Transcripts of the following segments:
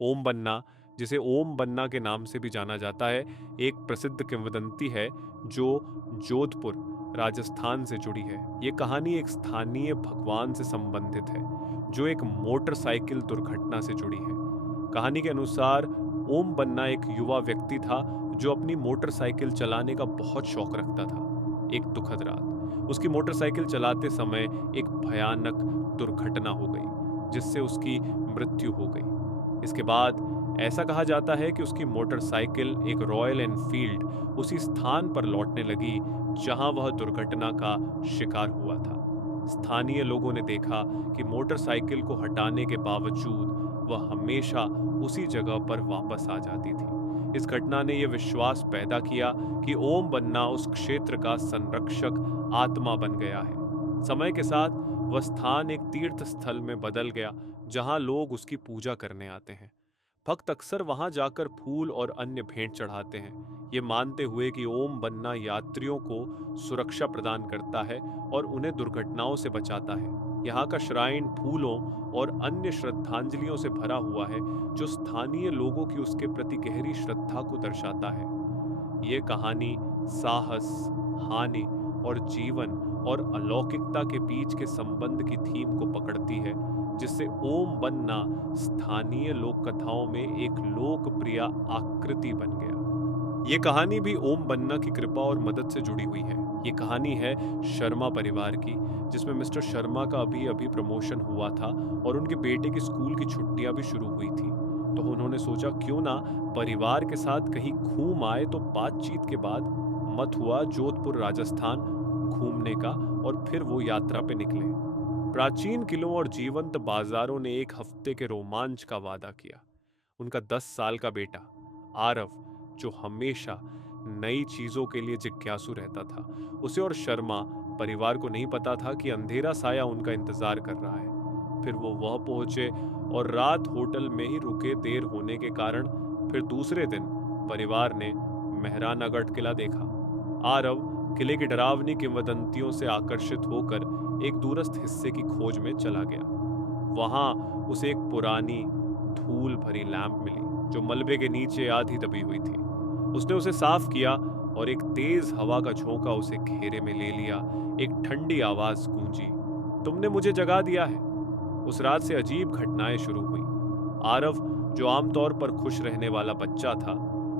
ओम बन्ना, जिसे ओम बन्ना के नाम से भी जाना जाता है, एक प्रसिद्ध किंवदंती है जो जोधपुर, राजस्थान से जुड़ी है। ये कहानी एक स्थानीय भगवान से संबंधित है, जो एक मोटरसाइकिल दुर्घटना से जुड़ी है। कहानी के अनुसार ओम बन्ना एक युवा व्यक्ति था जो अपनी मोटरसाइकिल चलाने का बहुत शौक रखता था। एक दुखद रात उसकी मोटरसाइकिल चलाते समय एक भयानक दुर्घटना हो गई, जिससे उसकी मृत्यु हो गई। इसके बाद ऐसा कहा जाता है कि उसकी मोटरसाइकिल एक रॉयल एनफील्ड उसी स्थान पर लौटने लगी जहां वह दुर्घटना का शिकार हुआ था। स्थानीय लोगों ने देखा कि मोटरसाइकिल को हटाने के बावजूद वह हमेशा उसी जगह पर वापस आ जाती थी। इस घटना ने यह विश्वास पैदा किया कि ओम बन्ना उस क्षेत्र का संरक्षक आत्मा बन गया है। समय के साथ वह स्थान एक तीर्थ स्थल में बदल गया, जहां लोग उसकी पूजा करने आते हैं। भक्त अक्सर वहां जाकर फूल और अन्य भेंट चढ़ाते हैं, ये मानते हुए कि ओम बन्ना यात्रियों को सुरक्षा प्रदान करता है और उन्हें दुर्घटनाओं से बचाता है। यहाँ का श्राइन फूलों और अन्य श्रद्धांजलियों से भरा हुआ है, जो स्थानीय लोगों की उसके प्रति गहरी श्रद्धा को दर्शाता है। ये कहानी साहस, हानि और जीवन और अलौकिकता के बीच के संबंध की थीम को पकड़ती है, जिससे ओम बन्ना स्थानीय लोक कथाओं में एक लोकप्रिय आकृति बन गया। ये कहानी भी ओम बन्ना की कृपा और मदद से जुड़ी हुई है। ये कहानी है शर्मा परिवार की, जिसमें मिस्टर शर्मा का अभी अभी प्रमोशन हुआ था और उनके बेटे की स्कूल की छुट्टियां भी शुरू हुई थी। तो उन्होंने सोचा क्यों ना परिवार के साथ कहीं घूम आए। तो बातचीत के बाद मत हुआ जोधपुर राजस्थान घूमने का और फिर वो यात्रा पे निकले। प्राचीन किलों और जीवंत बाजारों ने एक हफ्ते के रोमांच का वादा किया। उनका 10 साल का बेटा आरव, जो हमेशा नई चीजों के लिए जिज्ञासु रहता था, उसे और शर्मा परिवार को नहीं पता था कि अंधेरा साया उनका इंतजार कर रहा है। फिर वो वह पहुंचे और रात होटल में ही रुके। देर होने के कारण फिर दूसरे दिन परिवार ने मेहरानगढ़ किला देखा। आरव किले की डरावनी किंवदंतियों से आकर्षित होकर एक दूरस्थ हिस्से की खोज में चला गया। वहां उसे एक पुरानी धूल भरी लैंप मिली, जो मलबे के नीचे आधी दबी हुई थी। उसने उसे साफ किया और एक तेज हवा का झोंका उसे घेरे में ले लिया। एक ठंडी आवाज गूंजी, तुमने मुझे जगा दिया है। उस रात से अजीब घटनाएं शुरू हुई। आरव, जो आमतौर पर खुश रहने वाला बच्चा था,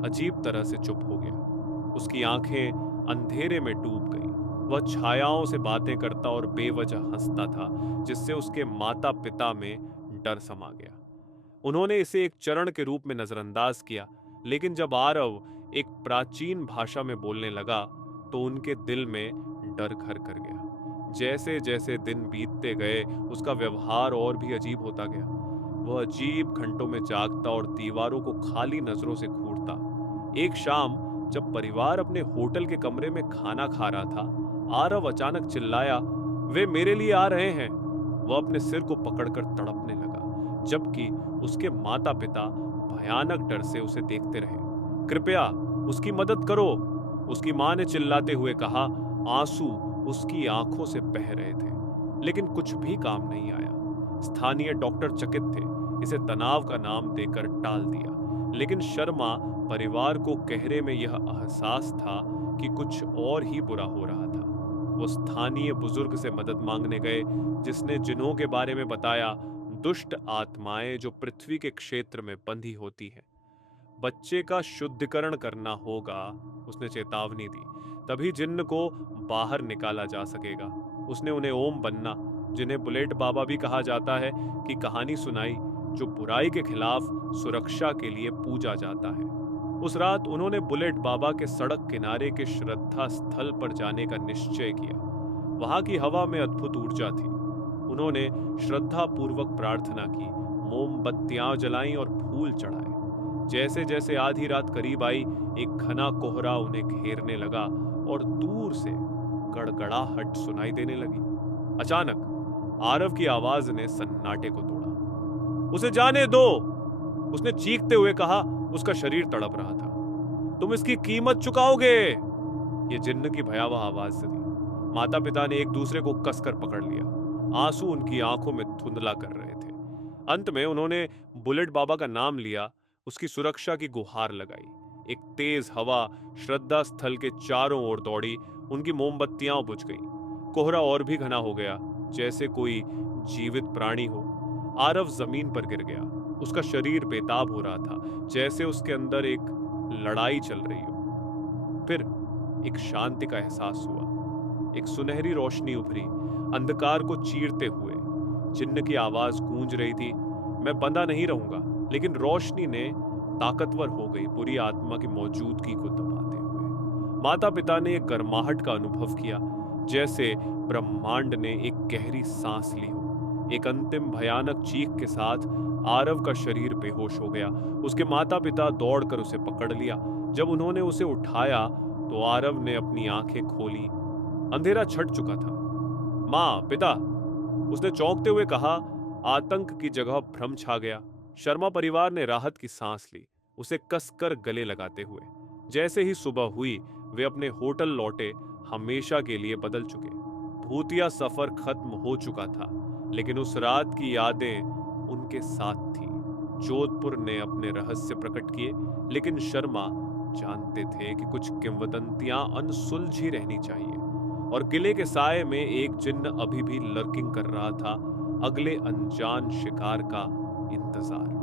अजीब तरह से चुप हो गया। उसकी आंखें अंधेरे में डूब गईं। वह छायाओं से बातें करता और बेवजह हंसता था, जिससे उसके माता पिता में डर समा गया। उन्होंने इसे एक चरण के रूप में नजरअंदाज किया, लेकिन जब आरव एक प्राचीन भाषा में बोलने लगा तो उनके दिल में डर घर कर गया। जैसे जैसे दिन बीतते गए, उसका व्यवहार और भी अजीब होता गया। वह अजीब घंटों में जागता और दीवारों को खाली नजरों से घूरता। एक शाम जब परिवार अपने होटल के कमरे में खाना खा रहा था, आरव अचानक चिल्लाया, वे मेरे लिए आ रहे हैं। वह अपने सिर को पकड़कर तड़पने लगा, जबकि उसके माता पिता भयानक डर से उसे देखते रहे। कृपया उसकी मदद करो, उसकी मां ने चिल्लाते हुए कहा। आंसू उसकी आंखों से बह रहे थे, लेकिन कुछ भी काम नहीं आया। स्थानीय डॉक्टर चकित थे, इसे तनाव का नाम देकर टाल दिया। लेकिन शर्मा परिवार को गहरे में यह एहसास था कि कुछ और ही बुरा हो रहा था। वो स्थानीय बुजुर्ग से मदद मांगने गए, जिसने जिन्हों के बारे में बताया, दुष्ट आत्माएं जो पृथ्वी के क्षेत्र में बंधी होती हैं। बच्चे का शुद्धिकरण करना होगा, उसने चेतावनी दी, तभी जिन्न को बाहर निकाला जा सकेगा। उसने उन्हें ओम बन्ना, जिन्हें बुलेट बाबा भी कहा जाता है, की कहानी सुनाई, जो बुराई के खिलाफ सुरक्षा के लिए पूजा जाता है। उस रात उन्होंने बुलेट बाबा के सड़क किनारे के श्रद्धा स्थल पर जाने का निश्चय किया। वहां की हवा में अद्भुत ऊर्जा थी। उन्होंने श्रद्धा पूर्वक प्रार्थना की, मोमबत्तियां जलाईं और फूल चढ़ाए। जैसे जैसे आधी रात करीब आई, एक घना कोहरा उन्हें घेरने लगा और दूर से गड़गड़ाहट सुनाई देने लगी। अचानक आरव की आवाज ने सन्नाटे को तोड़ा। उसे जाने दो, उसने चीखते हुए कहा। उसका शरीर तड़प रहा था। तुम इसकी कीमत चुकाओगे, ये जिन्न की भयावह आवाज से थी। माता पिता ने एक दूसरे को कसकर पकड़ लिया। आंसू उनकी आंखों में धुंधला कर रहे थे। अंत में उन्होंने बुलेट बाबा का नाम लिया, उसकी सुरक्षा की गुहार लगाई। एक तेज हवा श्रद्धा स्थल के चारों ओर दौड़ी, उनकी मोमबत्तियां बुझ गईं। कोहरा और भी घना हो गया, जैसे कोई जीवित प्राणी हो। आरव जमीन पर गिर गया। उसका शरीर बेताब हो रहा था, जैसे उसके अंदर एक लड़ाई चल रही हो। फिर एक शांति का एहसास हुआ। एक सुनहरी रोशनी उभरी, अंधकार को चीरते हुए। चिन्ह की आवाज गूंज रही थी, मैं बंधा नहीं रहूंगा। लेकिन रोशनी ने ताकतवर हो गई, बुरी आत्मा की मौजूदगी को दबाते हुए। माता पिता ने एक गर्माहट का अनुभव किया, जैसे ब्रह्मांड ने एक गहरी सांस ली हो। एक अंतिम भयानक चीख के साथ आरव का शरीर बेहोश हो गया। उसके माता पिता दौड़कर उसे पकड़ लिया। जब उन्होंने उसे उठाया तो आरव ने अपनी आंखें खोली। अंधेरा छट चुका था। मां, पिता, उसने चौंकते हुए कहा। आतंक की जगह भ्रम छा गया। शर्मा परिवार ने राहत की सांस ली, उसे कसकर गले लगाते हुए। जैसे ही सुबह हुई, वे अपने होटल लौटे, हमेशा के लिए बदल चुके। भूतिया सफर खत्म हो चुका था, लेकिन उस रात की यादें उनके साथ थी। जोधपुर ने अपने रहस्य प्रकट किए, लेकिन शर्मा जानते थे कि कुछ किंवदंतियां अनसुलझी रहनी चाहिए। और किले के साए में एक जिन्न अभी भी लर्किंग कर रहा था, अगले अनजान शिकार का इंतजार।